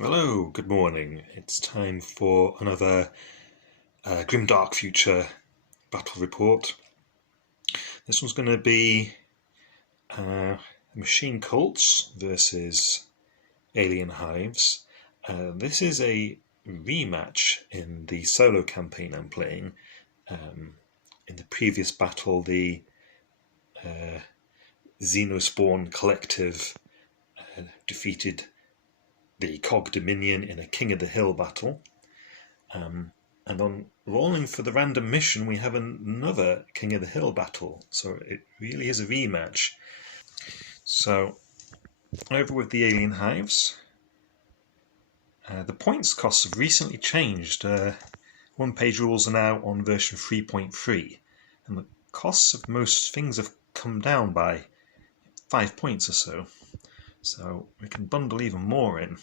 Hello, good morning. It's time for another Grimdark Future battle report. This one's going to be Machine Cults versus Alien Hives. This is a rematch in the solo campaign I'm playing. In the previous battle, the Xenospawn Collective defeated the Cog Dominion in a King of the Hill battle. And on rolling for the random mission, we have another King of the Hill battle. So it really is a rematch. So, over with the Alien Hives. The points costs have recently changed. One-page rules are now on version 3.3, and the costs of most things have come down by 5 points or so. So we can bundle even more in.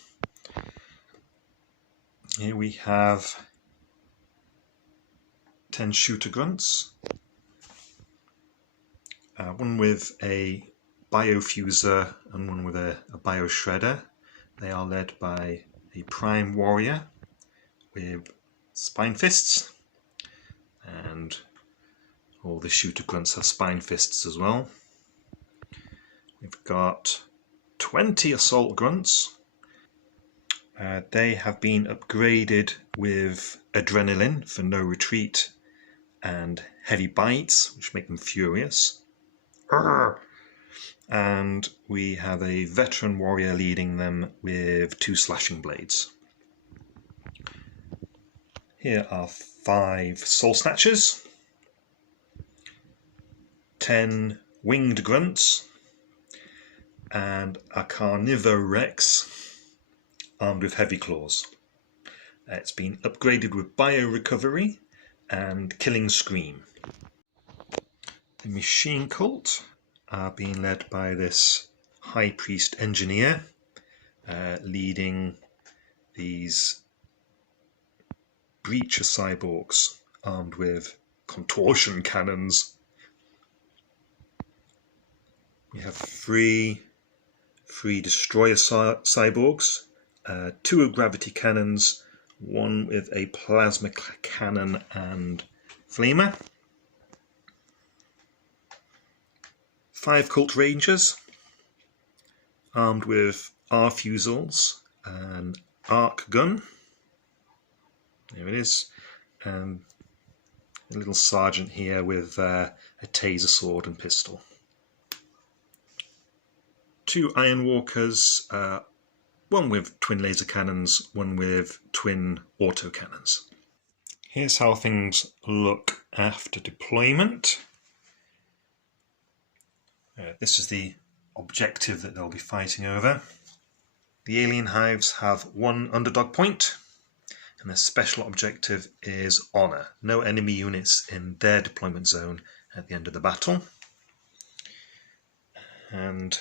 Here we have 10 shooter grunts, one with a biofuser and one with a bioshredder. They are led by a prime warrior with spine fists, and all the shooter grunts have spine fists as well. We've got 20 assault grunts. They have been upgraded with adrenaline for no retreat and heavy bites, which make them furious. And we have a veteran warrior leading them with 2 slashing blades. Here are 5 soul snatchers, 10 winged grunts, and a carnivore rex armed with heavy claws. It's been upgraded with bio recovery and killing scream. The machine cult are being led by this high priest engineer, leading these breacher cyborgs armed with contortion cannons. We have three destroyer cyborgs, 2 gravity cannons, 1 with a plasma cannon and flamer, 5 cult rangers armed with R-fusils and arc gun. There it is. And a little sergeant here with a taser sword and pistol. 2 iron walkers, 1 with twin laser cannons, 1 with twin auto cannons. Here's how things look after deployment. This is the objective that they'll be fighting over. The alien hives have 1 underdog point, and their special objective is honor. No enemy units in their deployment zone at the end of the battle. And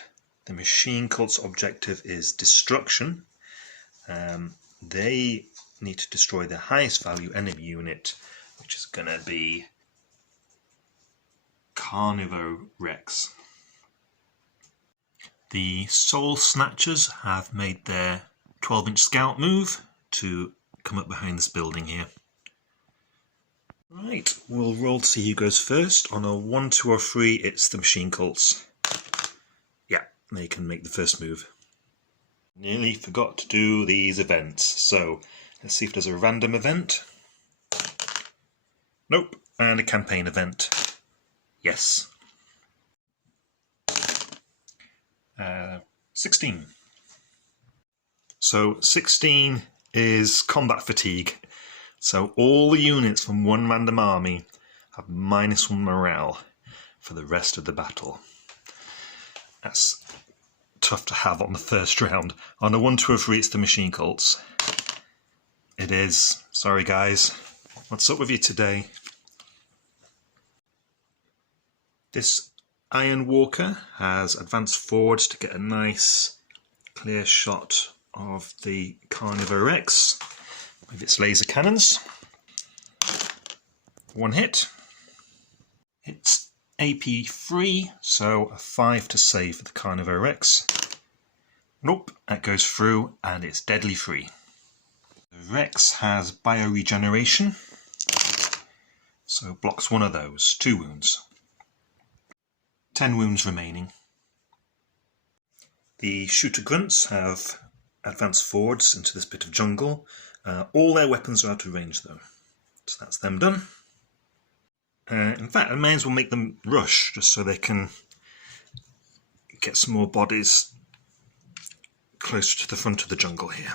the machine cult's objective is destruction. They need to destroy the highest value enemy unit, which is going to be Carnivore Rex. The Soul Snatchers have made their 12-inch scout move to come up behind this building here. Right, we'll roll to see who goes first. On a 1, 2 or 3, it's the machine cults. Yeah, they can make the first move. Nearly forgot to do these events, so let's see if there's a random event. Nope, and a campaign event. Yes. 16. So 16 is combat fatigue. So all the units from one random army have -1 morale for the rest of the battle. That's tough to have on the first round. On a 1, 2 or 3, it's the machine cults. It is. Sorry guys. What's up with you today? This Iron Walker has advanced forward to get a nice clear shot of the Carnivore Rex with its laser cannons. 1 hit. It's AP 3, so a 5 to save for the Carnivore Rex. Nope, that goes through and it's deadly free. The Rex has bioregeneration, so blocks one of those, 2 wounds. 10 wounds remaining. The Shooter Grunts have advanced forwards into this bit of jungle. All their weapons are out of range though, so that's them done. In fact, I may as well make them rush just so they can get some more bodies closer to the front of the jungle here.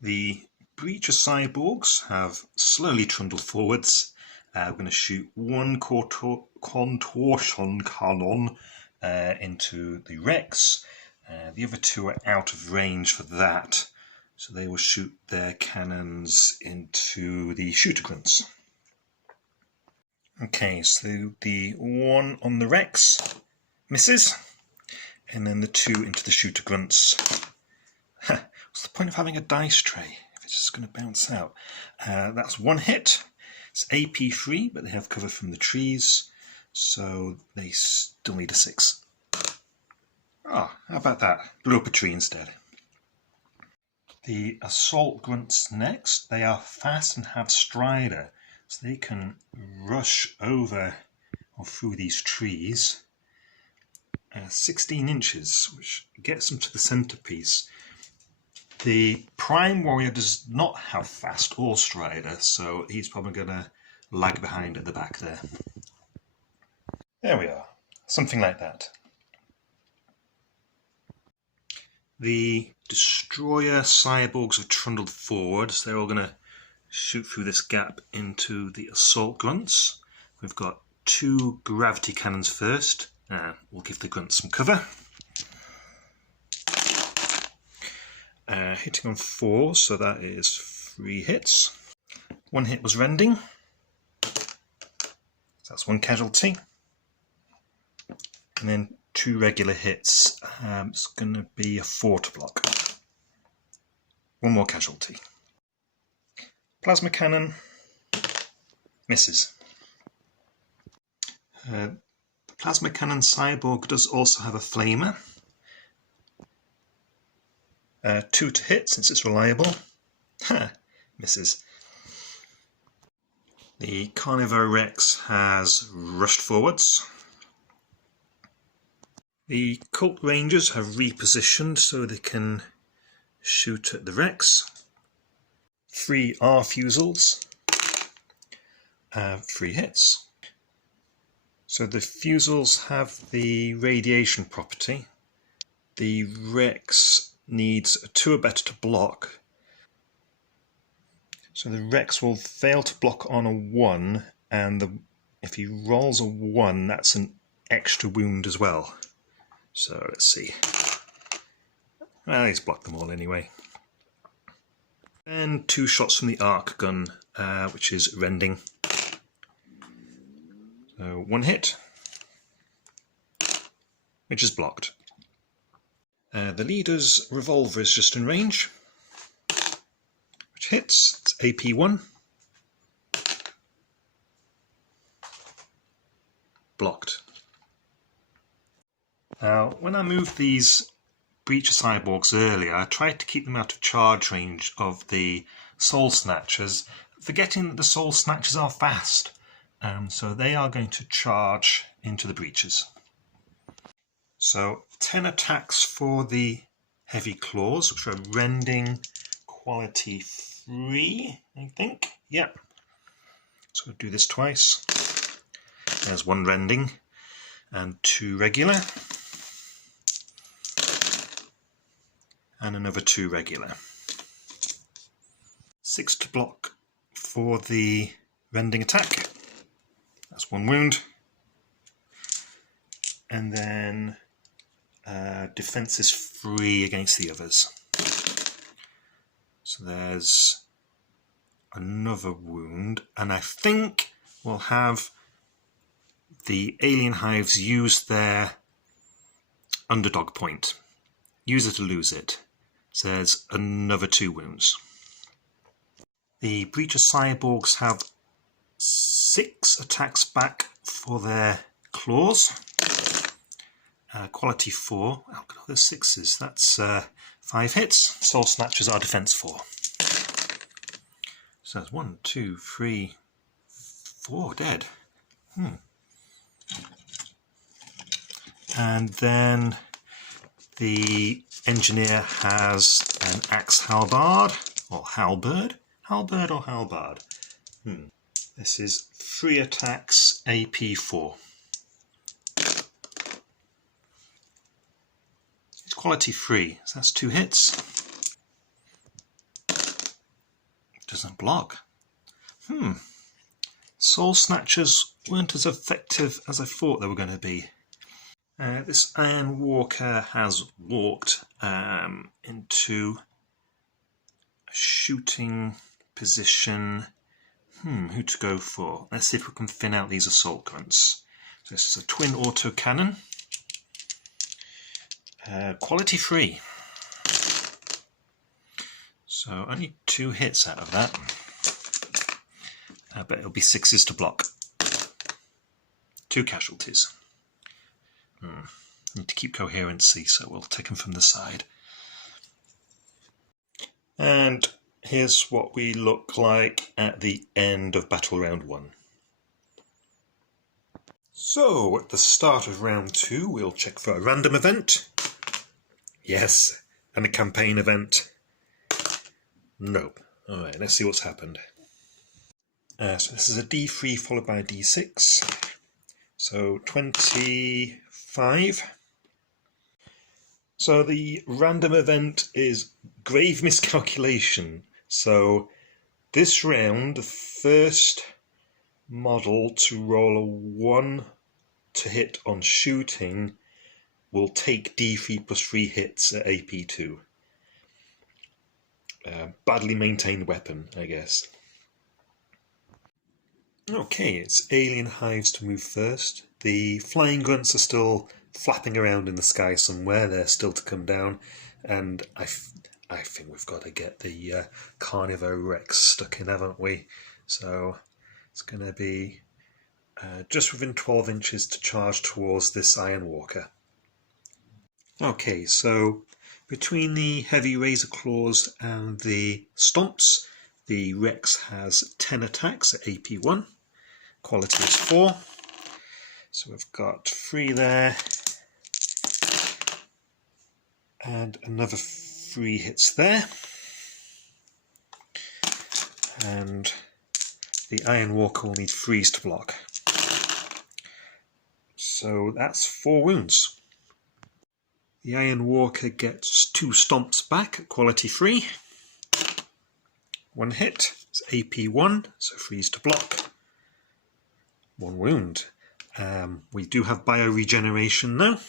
The Breacher Cyborgs have slowly trundled forwards. We're going to shoot one contortion cannon into the Rex. The other 2 are out of range for that, so they will shoot their cannons into the Shooter Grunts. Okay, so the one on the Rex misses, and then the 2 into the Shooter Grunts. What's the point of having a dice tray if it's just going to bounce out? That's 1 hit. It's AP free, but they have cover from the trees, so they still need a 6. Ah, how about that? Blew up a tree instead. The Assault Grunts next. They are fast and have Strider, so they can rush over or through these trees. 16 inches, which gets them to the centerpiece. The Prime Warrior does not have Fast or Strider, so he's probably going to lag behind at the back there. There we are, something like that. The Destroyer Cyborgs have trundled forward, so they're all going to shoot through this gap into the Assault Grunts. We've got 2 gravity cannons first. We'll give the Grunts some cover. Hitting on 4, so that is 3 hits. 1 hit was rending, so that's 1 casualty. And then 2 regular hits. It's going to be a 4 to block. 1 more casualty. Plasma cannon misses. The Plasma Cannon Cyborg does also have a Flamer. 2 to hit since it's reliable. Ha! Misses. The Carnivore Rex has rushed forwards. The Cult Rangers have repositioned so they can shoot at the Rex. 3 R-Fusils. 3 hits. So the Fusils have the radiation property. The Rex needs a 2 or better to block. So the Rex will fail to block on a 1, and if he rolls a 1, that's an extra wound as well. So let's see. Well, he's blocked them all anyway. And 2 shots from the arc gun, which is rending. So 1 hit, which is blocked. The leader's revolver is just in range, which hits. It's AP1. Blocked. Now, when I moved these Breacher Cyborgs earlier, I tried to keep them out of charge range of the Soul Snatchers, forgetting that the Soul Snatchers are fast. So they are going to charge into the breaches. So 10 attacks for the Heavy Claws, which are rending quality 3, I think. Yep. So we'll do this twice. There's 1 rending and 2 regular. And another 2 regular. 6 to block for the rending attack. That's 1 wound. And then defense is free against the others. So there's another wound, and I think we'll have the alien hives use their underdog point. Use it or lose it. So there's another 2 wounds. The Breacher Cyborgs have 6 attacks back for their claws. Quality 4. Oh, there's 6s. That's 5 hits. Soul Snatchers are defense 4. So that's 1, 2, 3, 4 dead. And then the engineer has an axe halberd, or halberd. Halberd or halberd? This is 3 attacks, AP 4. It's quality 3, so that's 2 hits. Doesn't block. Soul Snatchers weren't as effective as I thought they were going to be. This Iron Walker has walked into a shooting position. Who to go for? Let's see if we can thin out these assault grunts. So this is a twin auto cannon. Quality 3. So only 2 hits out of that. But it'll be 6s to block. 2 casualties. Need to keep coherency, so we'll take them from the side. And here's what we look like at the end of Battle Round 1. So, at the start of Round 2, we'll check for a random event. Yes, and a campaign event. Nope. Alright, let's see what's happened. So this is a D3 followed by a D6. So 25. So the random event is grave miscalculation. So this round, the first model to roll a 1 to hit on shooting will take D3 plus 3 hits at AP2. Badly maintained weapon, I guess. Okay, it's Alien Hives to move first. The flying grunts are still flapping around in the sky somewhere. They're still to come down, and I think we've got to get the Carnivore Rex stuck in, haven't we? So it's going to be just within 12 inches to charge towards this Iron Walker. Okay, so between the heavy razor claws and the stomps, the Rex has 10 attacks at AP1. Quality is 4. So we've got 3 there. And another 3 hits there. And the Iron Walker will need 3s to block. So that's 4 wounds. The Iron Walker gets 2 stomps back at quality 3. 1 hit, it's AP1, so 3s to block. 1 wound. We do have bioregeneration now.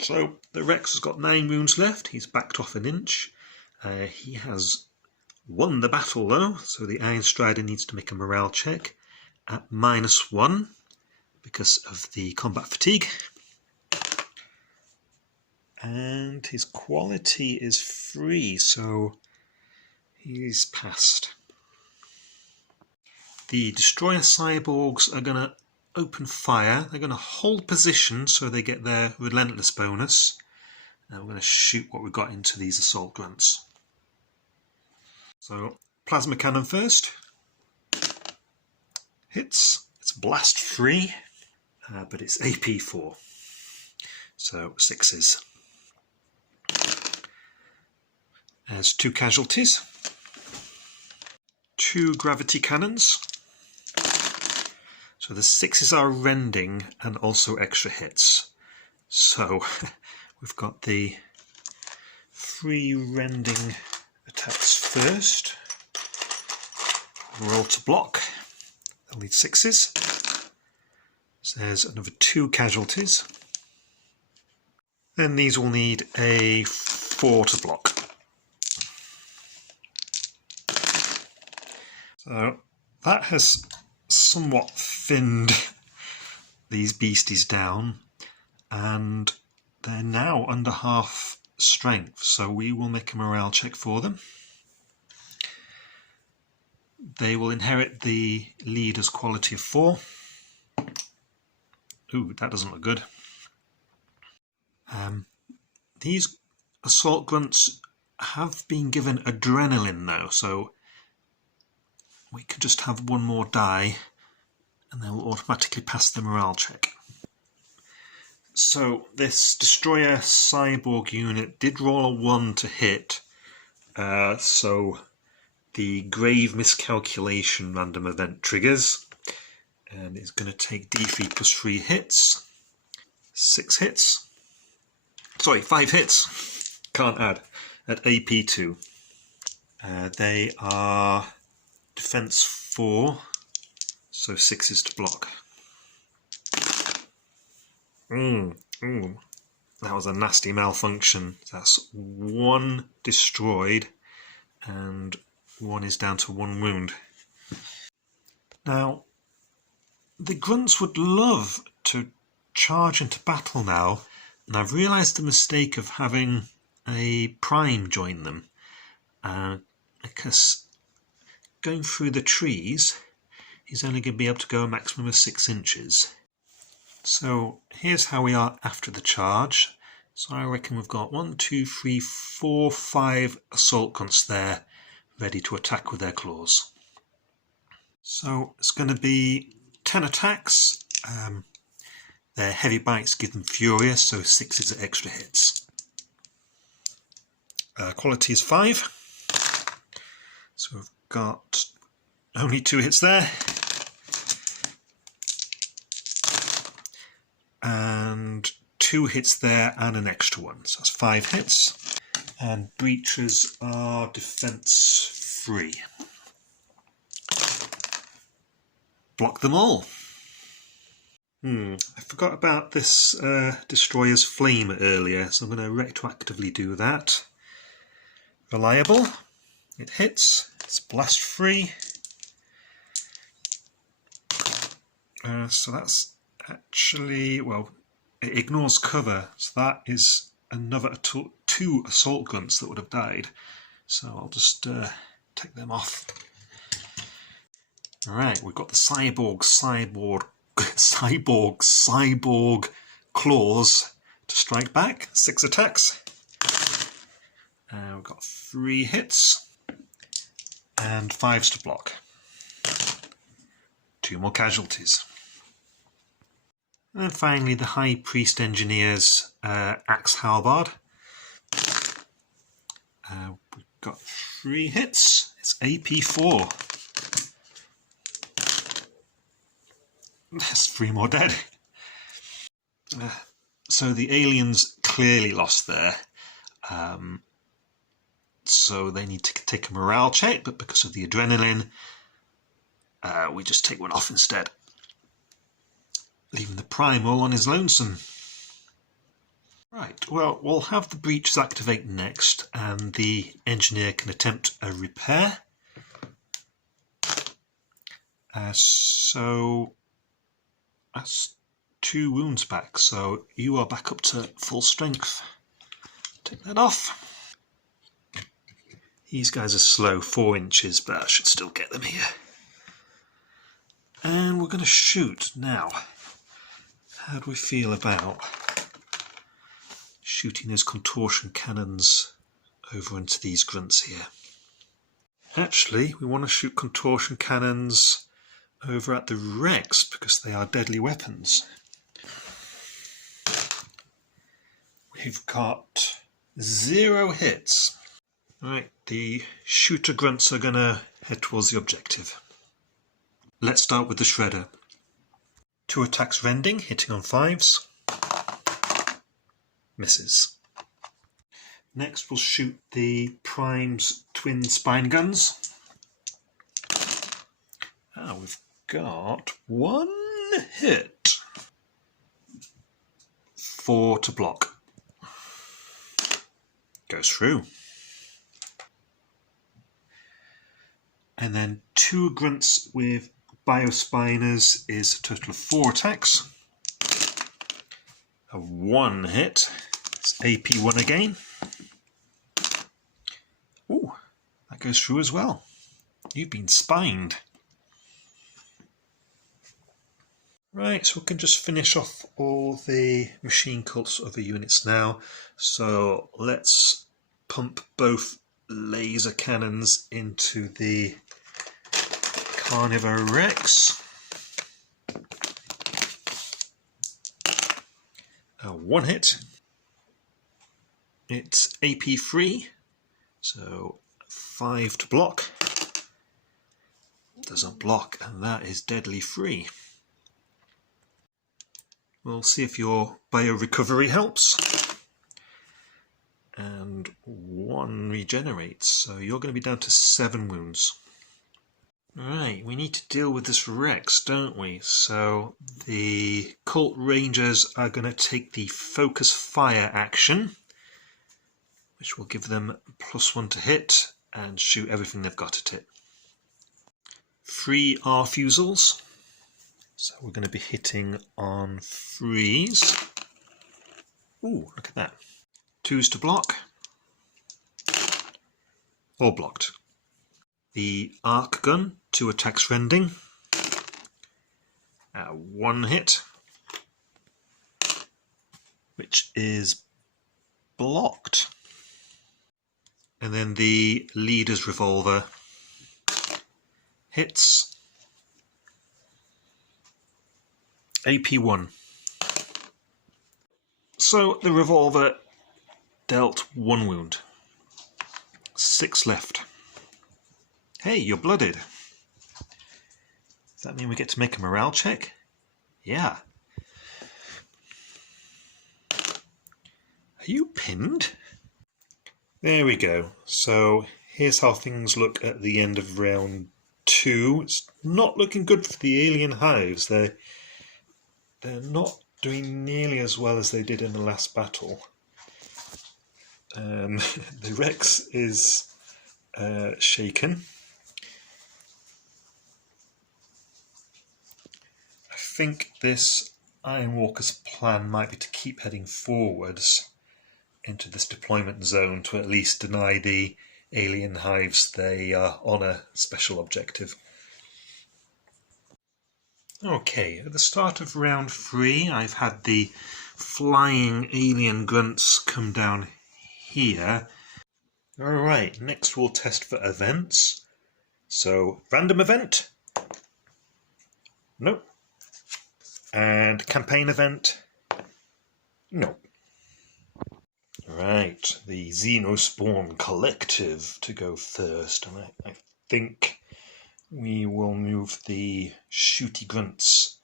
So the Rex has got 9 wounds left. He's backed off an inch. He has won the battle though, so the Iron Strider needs to make a morale check at -1 because of the combat fatigue. And his quality is 3, so he's passed. The Destroyer Cyborgs are going to open fire. They're going to hold position so they get their Relentless bonus. And we're going to shoot what we've got into these Assault Grunts. So, Plasma Cannon first. Hits. It's Blast 3, but it's AP 4. So, 6s. There's 2 casualties. 2 Gravity Cannons. So the 6s are rending and also extra hits. So we've got the 3 rending attacks first. Roll to block. They'll need 6s. So there's another 2 casualties. Then these will need a 4 to block. So that has somewhat thinned these beasties down, and they're now under half strength, so we will make a morale check for them. They will inherit the leader's quality of 4. Ooh, that doesn't look good. These assault grunts have been given adrenaline now, so we could just have one more die and they'll automatically pass the morale check. So this destroyer cyborg unit did roll a 1 to hit, so the grave miscalculation random event triggers, and it's going to take D3 plus 3 hits. 6 hits. Sorry, 5 hits. Can't add. At AP2. They are defense 4, so 6 is to block. That was a nasty malfunction. That's 1 destroyed and 1 is down to 1 wound. Now, the grunts would love to charge into battle now, and I've realised the mistake of having a prime join them, because going through the trees, he's only going to be able to go a maximum of 6 inches. So here's how we are after the charge. So I reckon we've got 1, 2, 3, 4, 5 assault grunts there, ready to attack with their claws. So it's going to be 10 attacks. Their heavy bites give them furious, so 6 is extra hits. Quality is 5. So we've got only 2 hits there. And 2 hits there and an extra 1, so that's 5 hits. And breaches are defense 3. Block them all. I forgot about this destroyer's flame earlier, so I'm going to retroactively do that. Reliable. It hits. It's blast free. So that's actually, well, it ignores cover, so that is another 2 assault grunts that would have died. So I'll just take them off. Alright, we've got the cyborg claws to strike back. 6 attacks. We've got 3 hits and 5s to block. 2 more casualties. And finally, the High Priest Engineer's Axe Halberd. We've got 3 hits. It's AP4. There's 3 more dead. So the aliens clearly lost there. So they need to take a morale check, but because of the adrenaline, we just take 1 off instead. Leaving the Primal on his lonesome. Right, well, we'll have the breaches activate next, and the engineer can attempt a repair. So that's 2 wounds back, so you are back up to full strength. Take that off. These guys are slow, 4 inches, but I should still get them here. And we're going to shoot now. How do we feel about shooting those contortion cannons over into these grunts here? Actually, we want to shoot contortion cannons over at the wrecks because they are deadly weapons. We've got 0 hits. Right, the shooter grunts are going to head towards the objective. Let's start with the shredder. 2 attacks rending, hitting on 5s. Misses. Next we'll shoot the Prime's twin spine guns. We've got 1 hit. 4 to block. Goes through. And then 2 grunts with biospiners is a total of 4 attacks. A 1 hit. It's AP1 again. Ooh, that goes through as well. You've been spined. Right, so we can just finish off all the machine cults other units now. So let's pump both laser cannons into the Carnivore Rex. One hit. It's AP free, so 5 to block. Doesn't block, and that is deadly free. We'll see if your bio recovery helps. And 1 regenerates, so you're going to be down to 7 wounds. Right, we need to deal with this Rex, don't we? So the Cult Rangers are going to take the Focus Fire action, which will give them +1 to hit and shoot everything they've got at it. 3 are fusils, so we're going to be hitting on 3s. Ooh, look at that. 2s to block. All blocked. The arc gun, 2 attacks rending. 1 hit, which is blocked. And then the leader's revolver hits. AP1. So the revolver dealt 1 wound. 6 left. Hey, you're blooded. Does that mean we get to make a morale check? Yeah. Are you pinned? There we go. So here's how things look at the end of round 2. It's not looking good for the alien hives. They're not doing nearly as well as they did in the last battle. The Rex is shaken. I think this Ironwalker's plan might be to keep heading forwards into this deployment zone to at least deny the alien hives they are on a special objective. Okay, at the start of round 3 I've had the flying alien grunts come down here. Alright, next we'll test for events. So, random event? Nope. And campaign event? Nope. Right, the Xenospawn Collective to go first, and I think we will move the shooty grunts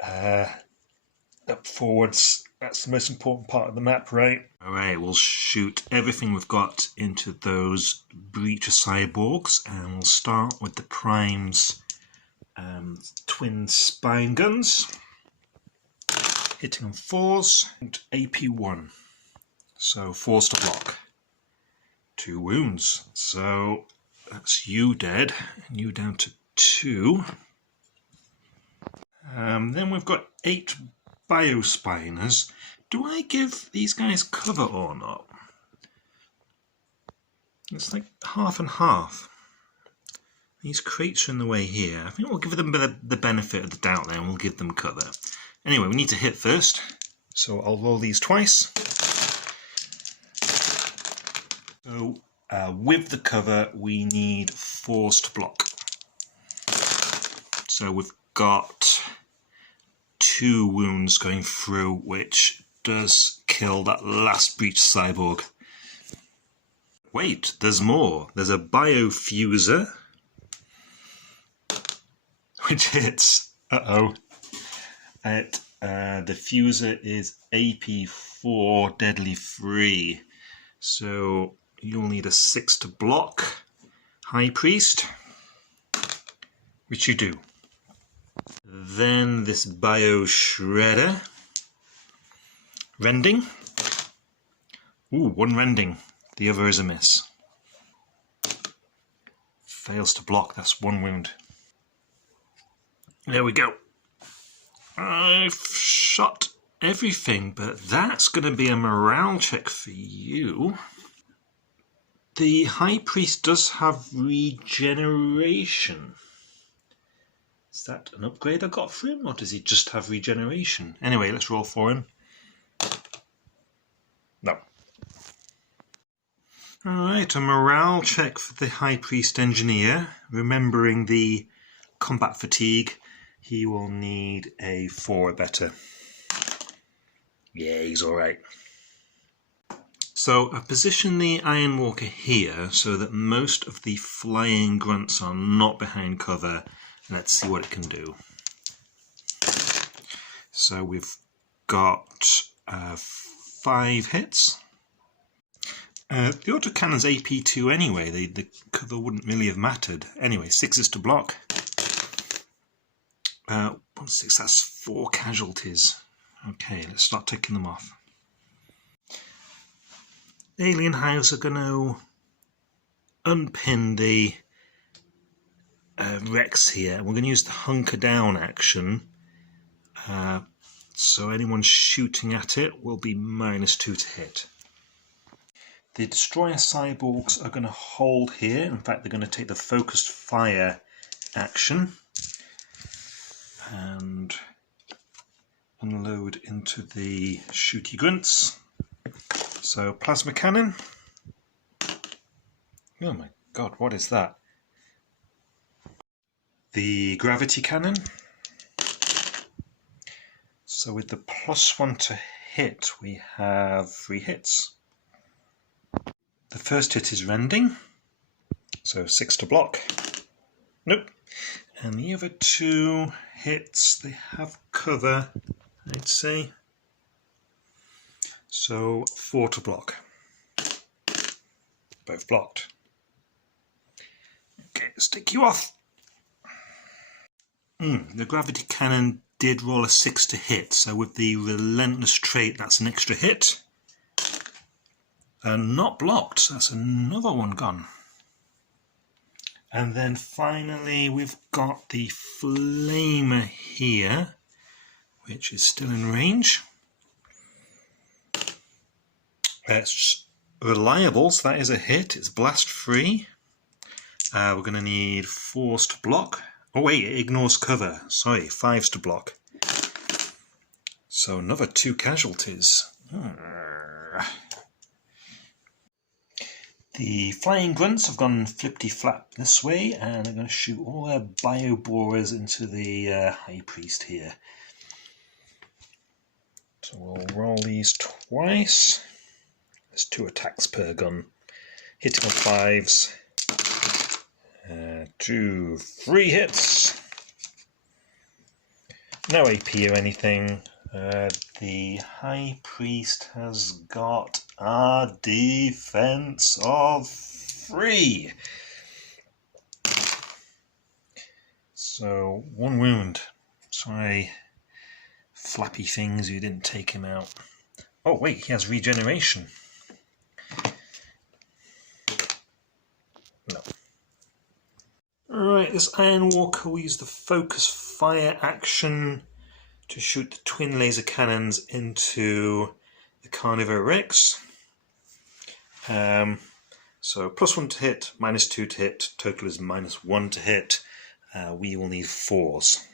up forwards. That's the most important part of the map, right? Alright, we'll shoot everything we've got into those Breacher cyborgs, and we'll start with the Prime's twin spine guns. Hitting on 4s, and AP1. So 4s to block. 2 wounds. So that's you dead, and you down to 2. Then we've got 8 biospiners. Do I give these guys cover or not? It's like half and half. These crates are in the way here. I think we'll give them the benefit of the doubt there, and we'll give them cover. Anyway, we need to hit first, so I'll roll these twice. So with the cover, we need 4s to block. So we've got 2 wounds going through, which does kill that last breach cyborg. Wait, there's more. There's a biofuser, which hits. The fuser is AP4 deadly free. So you'll need a 6 to block. High Priest, which you do. Then this Bio Shredder. Rending. Ooh, 1 rending. The other is a miss. Fails to block, that's 1 wound. There we go. I've shot everything, but that's going to be a morale check for you. The High Priest does have regeneration. Is that an upgrade I got for him, or does he just have regeneration? Anyway, let's roll for him. No. Alright, a morale check for the High Priest Engineer. Remembering the combat fatigue, he will need a 4 or better. Yeah, he's alright. So I've positioned the Iron Walker here so that most of the flying grunts are not behind cover. Let's see what it can do. So we've got 5 hits. The autocannon's AP2 anyway, the cover wouldn't really have mattered. Anyway, 6s to block. 6, that's 4 casualties. Okay, let's start ticking them off. Alien Hives are going to unpin the Rex here. We're going to use the hunker down action. So anyone shooting at it will be -2 to hit. The Destroyer Cyborgs are going to hold here. In fact, they're going to take the focused fire action and unload into the shooty grunts. So plasma cannon. Oh my god, what is that? The gravity cannon. So with the +1 to hit, we have 3 hits. The first hit is rending, so 6 to block. Nope. And the other 2 hits, they have cover, I'd say. So 4 to block. Both blocked. Okay, let's take you off. The gravity cannon did roll a 6 to hit, so with the relentless trait, that's an extra hit. And not blocked, so that's another one gone. And then finally we've got the flamer here, which is still in range. It's reliable, so that is a hit. It's blast free. We're going to need 4s to block. Oh wait, it ignores cover. Sorry, 5s to block. So another 2 casualties. The flying grunts have gone flippity-flap this way, and they're going to shoot all their bio-borers into the High Priest here. So we'll roll these twice. There's 2 attacks per gun. Hitting on 5s. 2, 3 hits. No AP or anything. The High Priest has got a defense of 3. So 1 wound. Sorry, flappy things, you didn't take him out. Oh wait, he has regeneration. No. Alright, this Iron Walker will use the focus fire action to shoot the twin laser cannons into the Carnivore Rex. So +1 to hit, -2 to hit, total is -1 to hit. We will need 4s.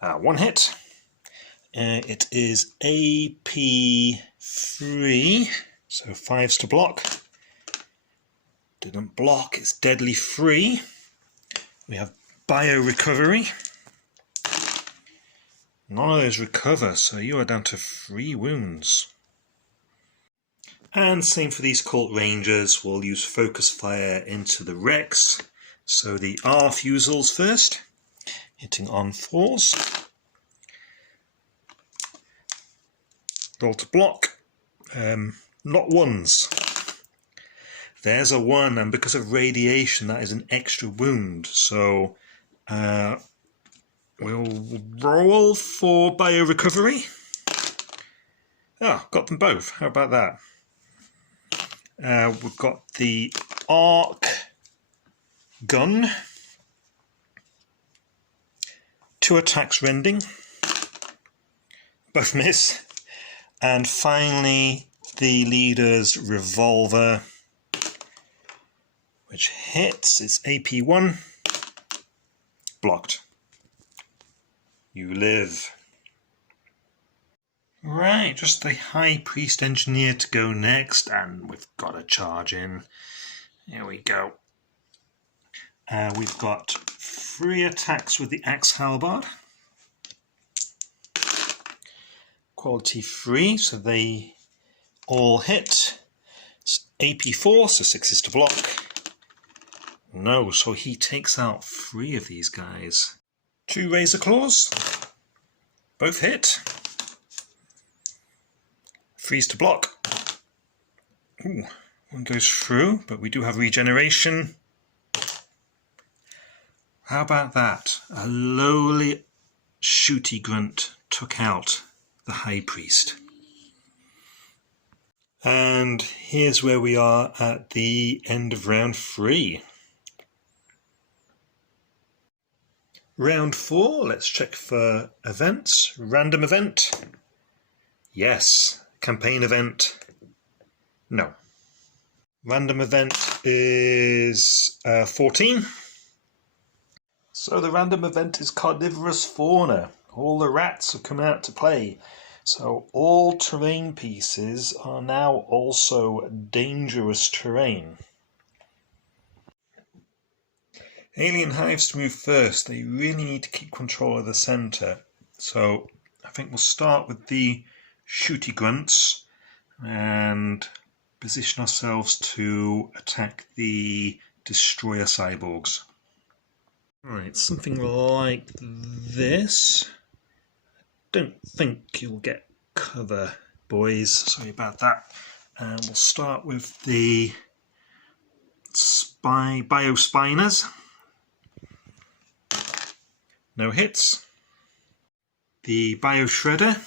1 hit. It is AP3, so 5s to block. Didn't block, it's deadly free. We have bio recovery. None of those recover, so you are down to 3 wounds. And same for these Cult Rangers, we'll use focus fire into the Rex. So the R fusils first, hitting on 4s. Roll to block, not 1s. There's a 1, and because of radiation that is an extra wound, so we'll roll for bio recovery. Ah, got them both. How about that? We've got the arc gun. 2 attacks rending. Both miss. And finally, the leader's revolver, which hits. It's AP1. blocked. You live. Right, just the High Priest Engineer to go next, and we've got a charge in. Here we go. We've got 3 attacks with the Axe Halberd. Quality 3, so they all hit. It's AP 4, so 6 is to block. No, so he takes out 3 of these guys. 2 Razor Claws. Both hit. 3's to block. Ooh, 1 goes through, but we do have regeneration. How about that? A lowly shooty grunt took out the High Priest. And here's where we are at the end of round 3. Round 4, let's check for events. Random event. Yes. Campaign event. No. Random event is 14. So the random event is carnivorous fauna. All the rats have come out to play. So all terrain pieces are now also dangerous terrain. Alien hives to move first. They really need to keep control of the centre. So I think we'll start with the shooty grunts and position ourselves to attack the destroyer cyborgs. Alright, something like this. Don't think you'll get cover, boys. Sorry about that. And we'll start with the Biospiners. No hits. The Bioshredder.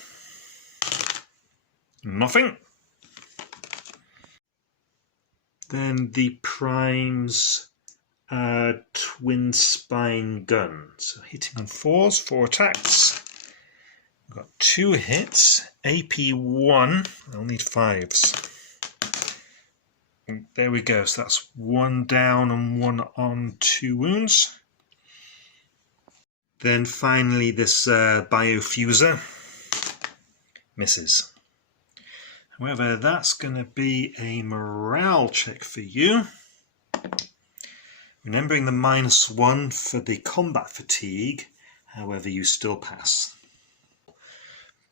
Nothing. Then the Prime's twin spine gun. So hitting on 4s, 4 attacks. We've got 2 hits. AP 1. I'll need 5s. And there we go. So that's 1 down and 1 on 2 wounds. Then finally this Biofuser misses. However, that's going to be a morale check for you. Remembering the -1 for the combat fatigue, however, you still pass.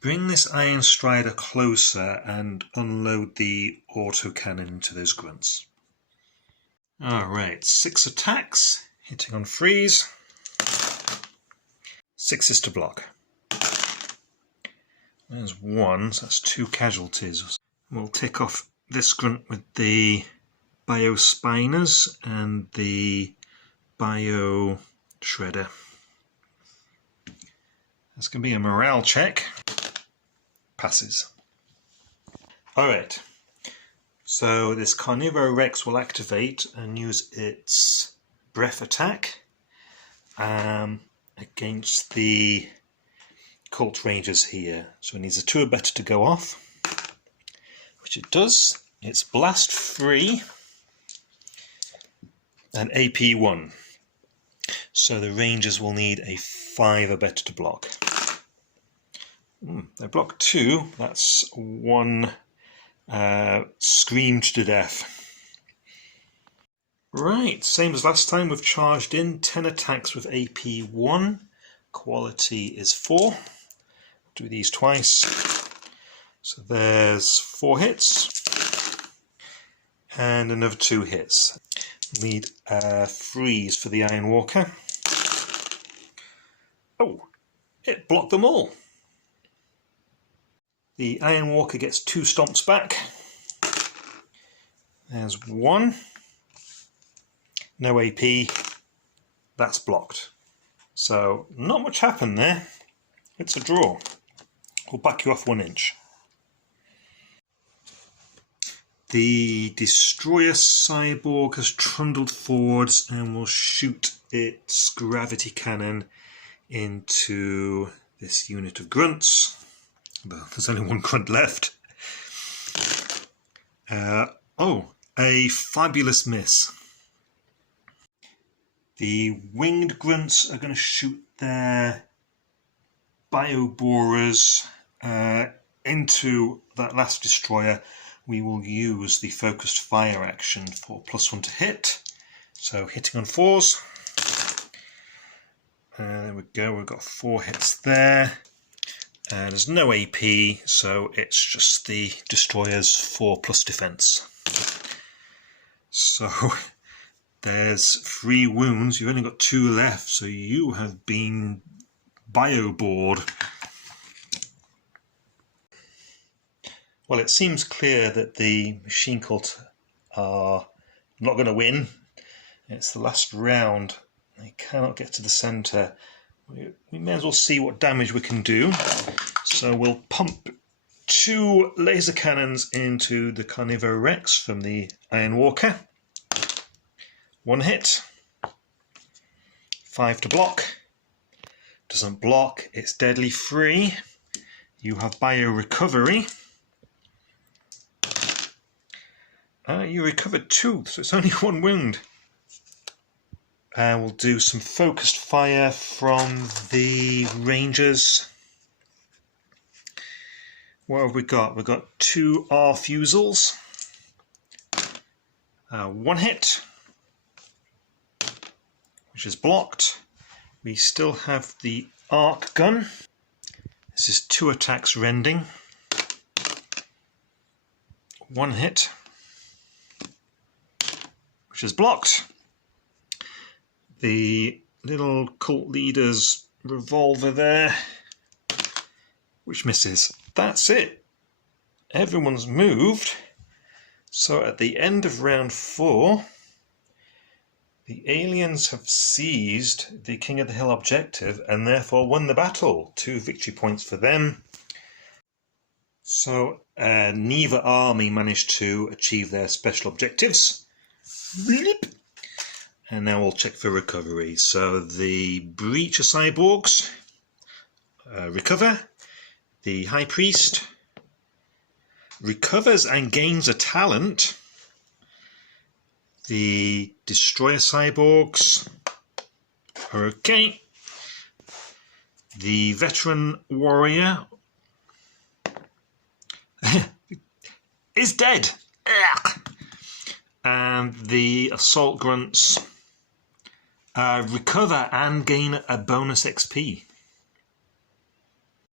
Bring this Iron Strider closer and unload the autocannon into those grunts. Alright, 6 attacks, hitting on 3s. 6 is to block. There's 1, so that's 2 casualties. We'll tick off this grunt with the Biospiners and the Bioshredder. That's going to be a morale check. Passes. Alright, so this Carnivore Rex will activate and use its breath attack against the Cult Rangers here. So it needs a 2 or better to go off, which it does. It's blast 3 and AP 1. So the Rangers will need a 5 or better to block. They block 2. That's 1 screamed to death. Right, same as last time, we've charged in 10 attacks with AP 1. Quality is 4. Do these twice. So there's 4 hits. And another 2 hits. Need a freeze for the Iron Walker. Oh, it blocked them all. The Iron Walker gets 2 stomps back. There's 1. No AP. That's blocked. So not much happened there. It's a draw. We'll back you off 1 inch. The Destroyer Cyborg has trundled forwards and will shoot its gravity cannon into this unit of grunts. Well, there's only 1 grunt left. Oh, a fabulous miss. The winged grunts are going to shoot their bioborers into that last destroyer. We will use the focused fire action for +1 to hit. So hitting on 4s. There we go, we've got 4 hits there. There's no AP, so it's just the destroyer's 4+ defense. So there's 3 wounds. You've only got 2 left, so you have been biobored. Well, it seems clear that the machine cult are not going to win. It's the last round. They cannot get to the centre. We may as well see what damage we can do. So we'll pump 2 laser cannons into the Carnivore Rex from the Iron Walker. 1 hit. 5 to block. Doesn't block, it's deadly free. You have bio recovery. You recovered 2, so it's only 1 wound. We'll do some focused fire from the Rangers. What have we got? We've got 2 R fusils. 1 hit, which is blocked. We still have the arc gun. This is 2 attacks rending. 1 hit, which is blocked. The little cult leader's revolver there, which misses. That's it. Everyone's moved. So at the end of round 4, the aliens have seized the King of the Hill objective and therefore won the battle. 2 victory points for them. So neither army managed to achieve their special objectives. Bleep. And now we'll check for recovery. So the Breacher Cyborgs recover. The High Priest recovers and gains a talent. The Destroyer Cyborgs are okay. The Veteran Warrior is dead. And the Assault Grunts recover and gain a bonus XP.